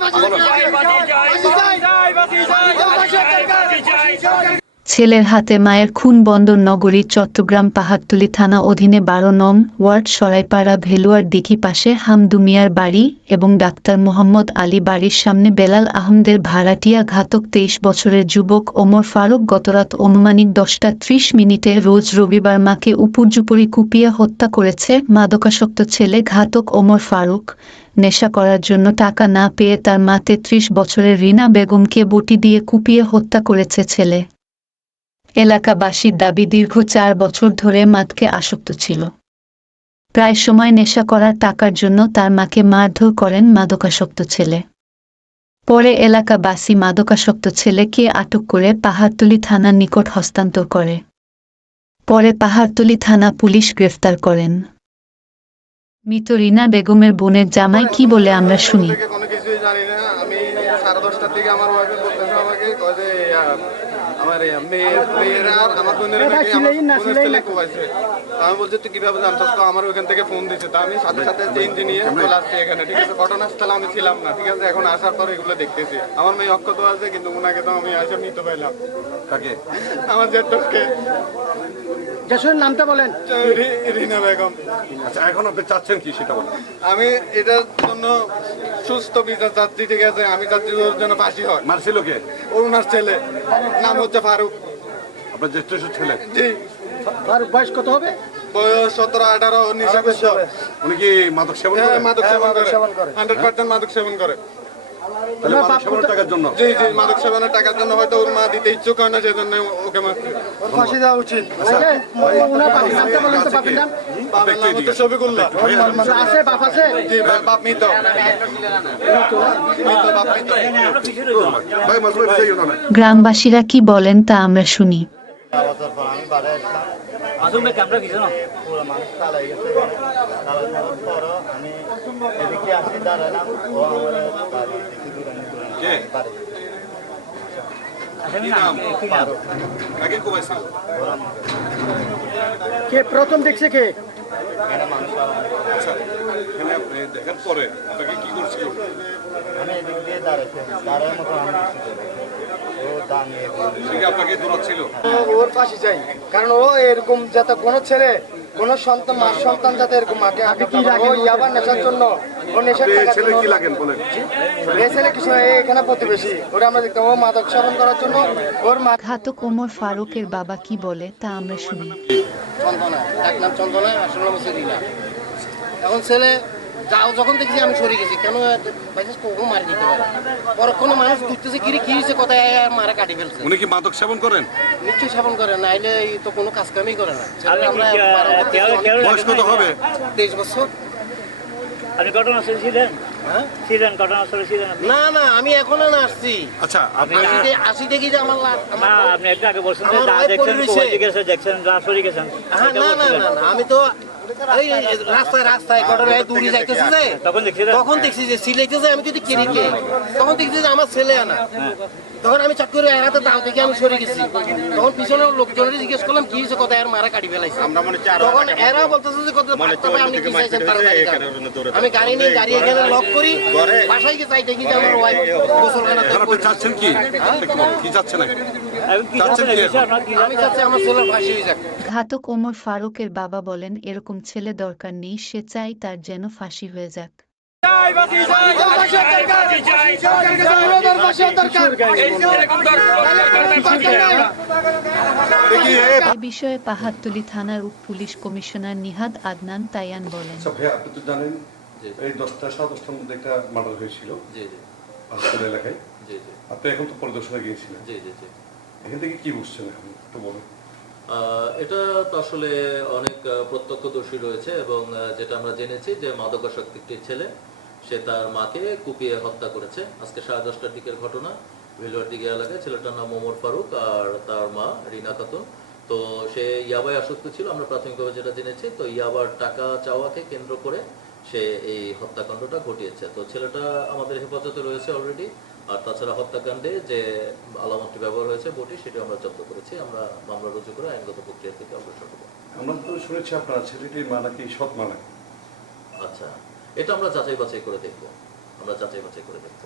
ফাঁসি ছেলের হাতে মায়ের খুন বন্দর নগরী, চট্টগ্রাম পাহাড়তলী থানা অধীনে বারো নং ওয়ার্ড, সরাইপাড়া ভেলুয়ার দিঘি পাশে হামদুমিয়ার বাড়ি এবং ডাক্তার মোহাম্মদ আলী বাড়ির সামনে বেলাল আহমদের ভাড়াটিয়া ঘাতক তেইশ বছরের যুবক ওমর ফারুক গতরাত অনুমানিক দশটা ত্রিশ মিনিটে রোজ রবিবার মাকে উপর্যুপরি কুপিয়ে হত্যা করেছে মাদকাসক্ত ছেলে ঘাতক ওমর ফারুক। নেশা করার জন্য টাকা না পেয়ে তার মা তেত্রিশ বছরের রিনা বেগমকে বটি দিয়ে কুপিয়ে হত্যা করেছে ছেলে। এলাকাবাসীর দাবি দীর্ঘ চার বছর ধরে মাতকে আসক্ত ছিল। প্রায় সময় নেশা করার টাকার জন্য তার মাকে মারধর করেন মাদকাসক্ত ছেলে। পরে এলাকাবাসী মাদকাসক্ত ছেলেকে আটক করে পাহাড়তলী থানার নিকট হস্তান্তর করে। পরে পাহাড়তলী থানা পুলিশ গ্রেফতার করেন। মৃত রিনা বেগমের বোনের জামাই কি বলে আমরা শুনি থেকে কোনো কিছুই জানি না আমি সাড়ে দশটার দিকে আমার ওয়াইফে বলতেছে আমাকে কয় যে ইয়া, আমার ইয়া, মেয়ে মেয়েরা আমার বোনের আমি বলছি তুই কীভাবে তো আমার ওইখান থেকে ফোন দিছে। তা আমি সাথে সাথে চেঞ্জ নিয়ে চলে আসছি এখানে ঠিক আছে? ঘটনাস্থলে আমি ছিলাম না ঠিক আছে? এখন আসার পর এগুলো দেখতেছি। আমার মেয়ে অক্ষত আছে কিন্তু ওনাকে তো আমি আসে নিতে পাইলাম। কাকে? আমার জেঠকে যশোরের নামটা বলেন। রিনা বেগম। আচ্ছা এখন আপনি চাচ্ছেন কি সেটা বলেন? আমি এটার জন্য সুস্থ বিচার চাচ্ছি ঠিক আছে? আমি চাচ্ছি ওর জন্য ফাঁসি হয়। মারছিল কে? ওনার ছেলে। নাম হচ্ছে ফারুক। আপনার জ্যেষ্ঠ ছেলে? জি। ফারুক বয়স কত হবে? বয়স সতেরো আঠারো উনিশ একুশ উনি কি মাদক সেবন হ্যাঁ, করেন? মাদক সেবন করে। হান্ড্রেড পার্সেন্ট মাদক সেবন করে। তাহলে মাদক সেবনের টাকার জন্য? জি জি মাদক সেবনের টাকার জন্য হয়তো ওর মা দিতে ইচ্ছুক হয় না সেজন্য ওকে মারছে ফাঁসি দেওয়া উচিত। বাপের তো শফিকুল্লাহ। আছে বাপ আছে? জি বাপ মৃত। না? গ্রামবাসীরা কি বলেন তা আমরা শুনি। আওয়াজের পর আমি বাড়ি আসলাম। আসলে ক্যামেরা কিছু না পুরো মানুষ তালাই গেছে যাওয়ার পরও আমি এদিকে আসি দাঁড়ালাম। ও আমার বাড়ি দেখি দূরে কে? বাড়ি। কি কে প্রথম দেখছে কে? মানুষ। আচ্ছা এখানে আপনি দেখার পরে আপনাকে কি করছিল? আমি এদিক দিয়ে দাঁড়াইছি দাঁড়ার মতো আমি কিছু করি নাই। ও দাঁড়িয়ে সে কি আপনাকে দৌড়াচ্ছিল? ওর ফাঁসি চাই কারণ ও এরকম যাতে কোনো ছেলে কোন সন্তান মার সন্তান যাতে এরকম মাকে আগে কি ও ইয়াবার নেশার জন্য ও নেশার টাকার ছেলে কি লাগেন বলেন? এই ছেলে কিছু এখানে প্রতিবেশী। ওরা আমরা দেখতাম ও মাদক সেবন করার জন্য ওর মা ঘাতক ওমর ফারুকের বাবা কি বলে তা আমরা শুনি। চন্দনা এক নাম চন্দনা আসল নাম হচ্ছে রিনা। এখন ছেলে যাও যখন দেখছি আমি সরে গেছি কেন বাইচান্স কখন মারি দিতে পারে? পরক্ষণে মানুষ ঘুরতেছে কিরে কি হয়েছে কোথায় মারা কাটি ফেলছে। উনি কি মাদক সেবন করেন? নিশ্চয়ই সেবন করেন না আইলে তো কোনো কাজ কামই করে না। আমরা বয়স কত হবে। তেইশ বছর? আপনি ঘটনাস্থলে ছিলেন? হ্যাঁ? ছিলেন ঘটনাস্থলে ছিলেন না না আমি এখনও না আসছি। আচ্ছা আপনি আসি দেখি যে আমার না আপনি একটু আগে বলছেন দেখছেন। দেখছেন যা সরি গেছেন হ্যাঁ, না না না না আমি তো এই রাস্তায় রাস্তায় ঘটনায় দূরে যাইতেছে যে তখন দেখছি যে সিলাইতেছে আমি যদি কিনে কে তখন দেখছি যে আমার ছেলে আনা। তখন আমি চট করে এরাতে দাও থেকে আমি সরে গেছি। তখন পিছনের লোকজনের জিজ্ঞেস করলাম কি হয়েছে? কোথায় আর মারা কাটি ফেলাইছে? তখন এরা বলতেছে যে কত বার্তা আপনি কি চাইছেন আমি গাড়ি নিয়ে গাড়ি এখানে লক করি বাসায় গিয়ে চাই দেখি যে আমার ওয়াইফ আপনি চাচ্ছেন কি? কি চাচ্ছেন? কি চাচ্ছেন আমি চাচ্ছি আমার ছেলের ফাঁসি হয়ে যাক। ঘাতক ওমর ফারুকের বাবা বলেন এরকম ছেলে দরকার নেই সে চাই তার যেন ফাঁসি হয়ে যাক। এ বিষয়ে পাহাড়তলী থানার উপ পুলিশ কমিশনার নিহাদ আদনান তাইয়ান বলেন আচ্ছা আপনি তো জানেন এই দশটা সাড়ে দশটার মধ্যে একটা মার্ডার হয়েছিল হাসপাতাল এলাকায়। আপনি এখন তো পরিদর্শনে গিয়েছিলেন। এখান থেকে কি বুঝছেন এখন একটু বলুন। এটা আসলে অনেক প্রত্যক্ষদর্শী রয়েছে এবং যেটা আমরা জেনেছি যে মাদকাসক্ত একটি ছেলে, সে তার মাকে কুপিয়ে হত্যা করেছে। আজকে সাড়ে দশটার দিকের ঘটনা, ভেলুয়ার দিকে এলাকায়। ছেলেটার নাম মোমর ফারুক আর তার মা রিনা খাতুন। তো সে ইয়াবায় আসক্ত ছিল, আমরা প্রাথমিকভাবে যেটা জেনেছি, তো ইয়াবার টাকা চাওয়াকে কেন্দ্র করে সে এই হত্যাকাণ্ডটা ঘটিয়েছে। তো ছেলেটা আমাদের হেফাজতে রয়েছে অলরেডি আর তাছাড়া হত্যাকাণ্ডে যে আলামতটি ব্যবহার হয়েছে বটি সেটি আমরা জব্দ করেছি। আমরা মামলা রুজু করে আইনগত প্রক্রিয়া থেকে অগ্রসর হব। আমরা তো শুনেছি আপনার ছেলেটির মা নাকি সৎ মা আচ্ছা এটা আমরা যাচাই বাছাই করে দেখব। আমরা যাচাই বাছাই করে দেখব।